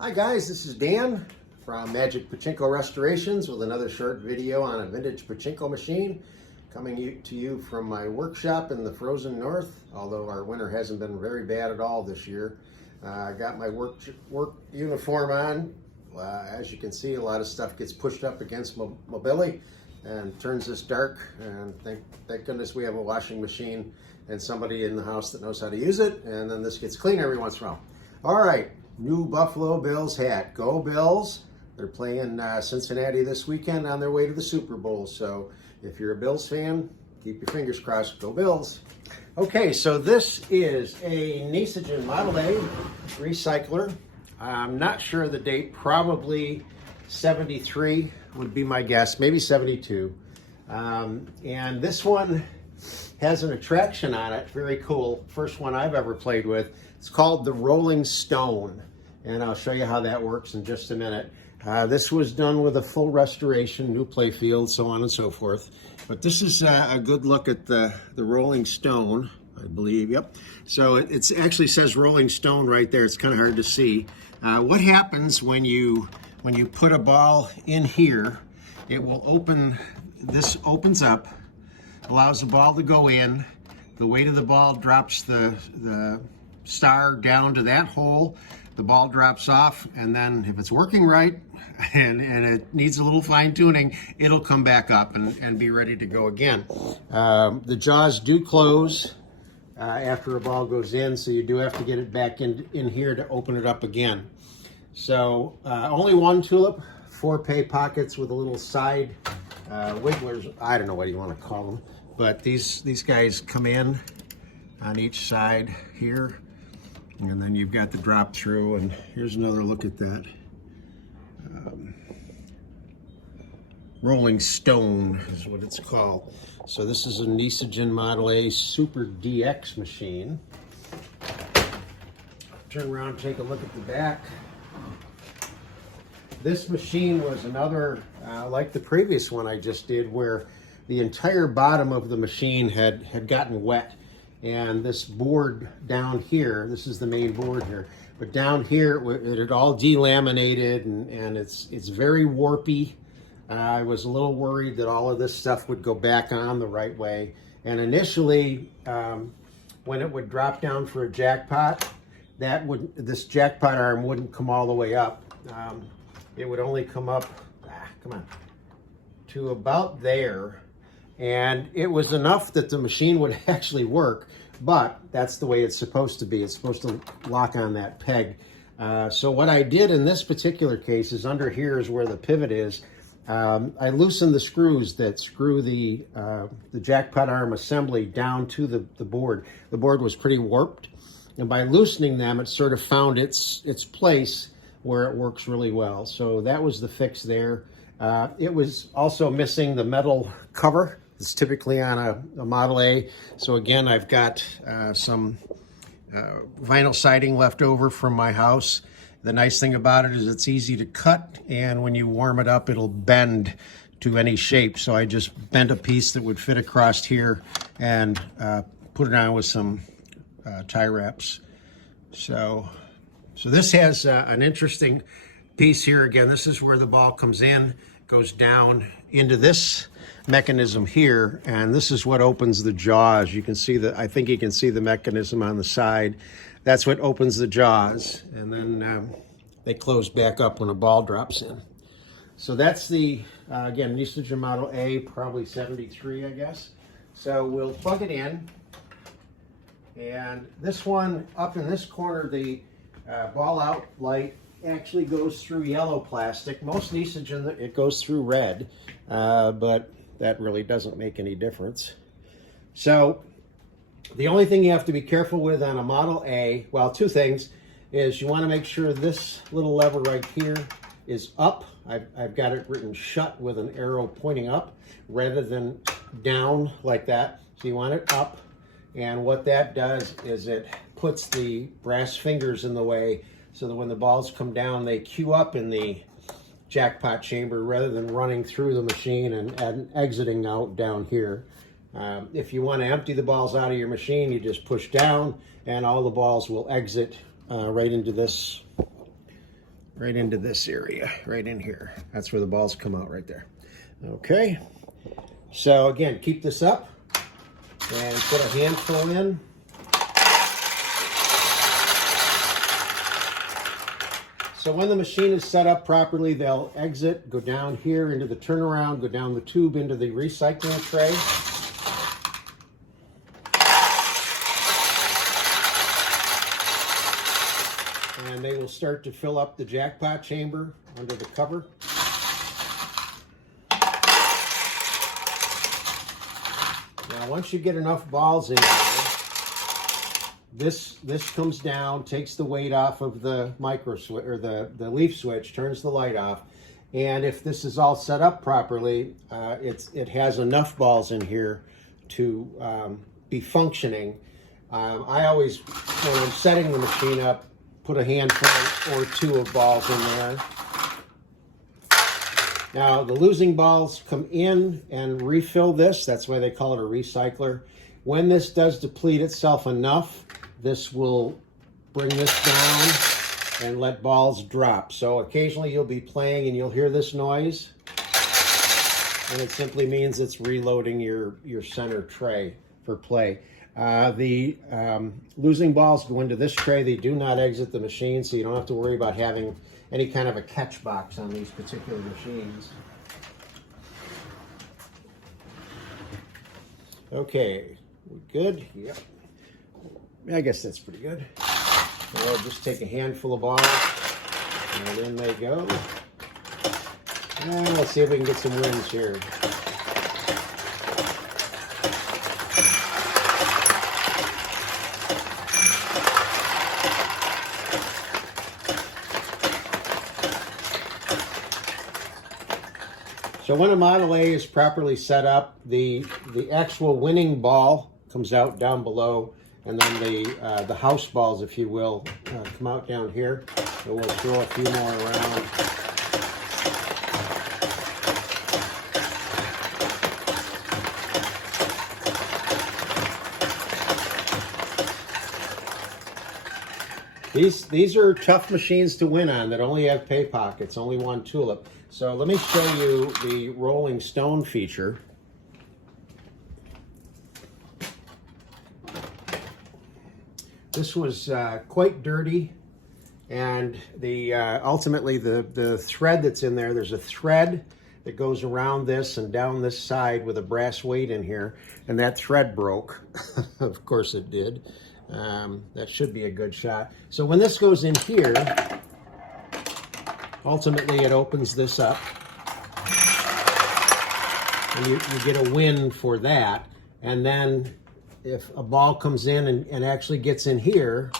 Hi guys, this is Dan from Magic Pachinko Restorations with another short video on a vintage pachinko machine coming to you from my workshop in the frozen north, although our winter hasn't been very bad at all this year. I got my work uniform on. As you can see, a lot of stuff gets pushed up against mobility and turns this dark, and thank goodness we have a washing machine and somebody in the house that knows how to use it, and then this gets clean every once in a while. All right. New Buffalo Bills hat. Go Bills. They're playing Cincinnati this weekend on their way to the Super Bowl. So if you're a Bills fan, keep your fingers crossed. Go Bills. Okay, so this is a Nishijin Model A recycler. I'm not sure of the date. Probably 73 would be my guess. Maybe 72. And this one has an attraction on it. Very cool. First one I've ever played with. It's called the Rolling Stone, and I'll show you how that works in just a minute. This was done with a full restoration, new play field, so on and so forth. But this is a good look at the Rolling Stone, I believe. Yep. So it actually says Rolling Stone right there. It's kind of hard to see. What happens when you put a ball in here? It will open. This opens up, allows the ball to go in. The weight of the ball drops the star down to that hole. The ball drops off, and then if it's working right and it needs a little fine tuning, it'll come back up and be ready to go again. The jaws do close after a ball goes in, so you do have to get it back in here to open it up again. So only one tulip, 4 pay pockets with a little side wigglers. I don't know what you want to call them, but these guys come in on each side here, and then you've got the drop through. And here's another look at that. Rolling Stone is what it's called. So this is a Nishijin Model A Super DX machine. Turn around and take a look at the back. This machine was another, like the previous one I just did, where the entire bottom of the machine had gotten wet. And this board down here, this is the main board here, but down here it had all delaminated, and it's very warpy. I was a little worried that all of this stuff would go back on the right way. And initially, when it would drop down for a jackpot, this jackpot arm wouldn't come all the way up. It would only come up, to about there. And it was enough that the machine would actually work, but that's the way it's supposed to be. It's supposed to lock on that peg. So what I did in this particular case is under here is where the pivot is. I loosened the screws that screw the jackpot arm assembly down to the board. The board was pretty warped, and by loosening them, it sort of found its place where it works really well. So that was the fix there. It was also missing the metal cover. It's typically on a Model A. So again, I've got some vinyl siding left over from my house. The nice thing about it is it's easy to cut, and when you warm it up, it'll bend to any shape. So I just bent a piece that would fit across here and put it on with some tie wraps. So this has an interesting piece here. Again, this is where the ball comes in, goes down into this mechanism here, and this is what opens the jaws. You can see I think you can see the mechanism on the side. That's what opens the jaws, and then they close back up when a ball drops in. So that's the, again, Nishijin Model A, probably 73, I guess. So we'll plug it in, and this one up in this corner, the ball out light actually goes through yellow plastic. Most Nishijin, it goes through red, but that really doesn't make any difference. So the only thing you have to be careful with on a Model A, well, 2 things, is you want to make sure this little lever right here is up. I've got it written shut with an arrow pointing up rather than down like that. So you want it up, and what that does is it puts the brass fingers in the way so that when the balls come down, they queue up in the jackpot chamber rather than running through the machine and exiting out down here. If you want to empty the balls out of your machine, you just push down and all the balls will exit right into this right into this area, right in here. That's where the balls come out right there. Okay, so again, keep this up and put a handful in. So when the machine is set up properly, they'll exit, go down here into the turnaround, go down the tube into the recycling tray. And they will start to fill up the jackpot chamber under the cover. Now, once you get enough balls in here, this comes down, takes the weight off of the micro switch or the leaf switch, turns the light off. And if this is all set up properly, it has enough balls in here to be functioning. I always, when I'm setting the machine up, put a handful or two of balls in there. Now, the losing balls come in and refill this. That's why they call it a recycler. When this does deplete itself enough, this will bring this down and let balls drop. So occasionally you'll be playing and you'll hear this noise. And it simply means it's reloading your center tray for play. The losing balls go into this tray. They do not exit the machine, so you don't have to worry about having any kind of a catch box on these particular machines. Okay, we good? Yep. I guess that's pretty good. So I'll just take a handful of balls, and in they go. And let's see if we can get some wins here. So when a Model A is properly set up, the actual winning ball comes out down below, and then the house balls, if you will, come out down here. So we'll throw a few more around. These are tough machines to win on that only have pay pockets, only one tulip. So let me show you the Rolling Stone feature. This was quite dirty, and ultimately the thread that's in there, there's a thread that goes around this and down this side with a brass weight in here, and that thread broke. Of course it did. That should be a good shot. So when this goes in here, ultimately it opens this up, and you get a win for that. And then if a ball comes in and actually gets in here,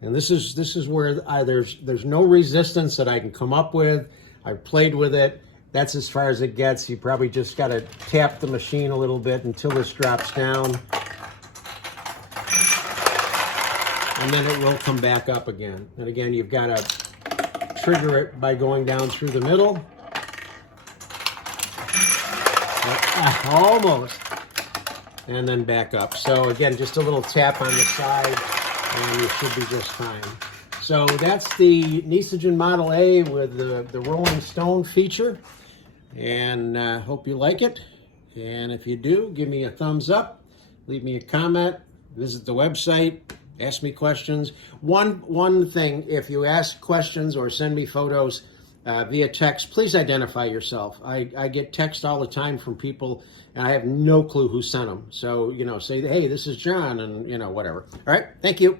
and this is where there's no resistance that I can come up with. I've played with it. That's as far as it gets. You probably just got to tap the machine a little bit until this drops down. And then it will come back up again. And again, you've got to trigger it by going down through the middle. Almost. And then back up. So again, just a little tap on the side and you should be just fine. So that's the Nishijin Model A with the Rolling Stone feature. And hope you like it. And if you do, give me a thumbs up. Leave me a comment. Visit the website. Ask me questions. One thing, if you ask questions or send me photos via text, please identify yourself. I get text all the time from people, and I have no clue who sent them. So, say, hey, this is John, and, whatever. All right, thank you.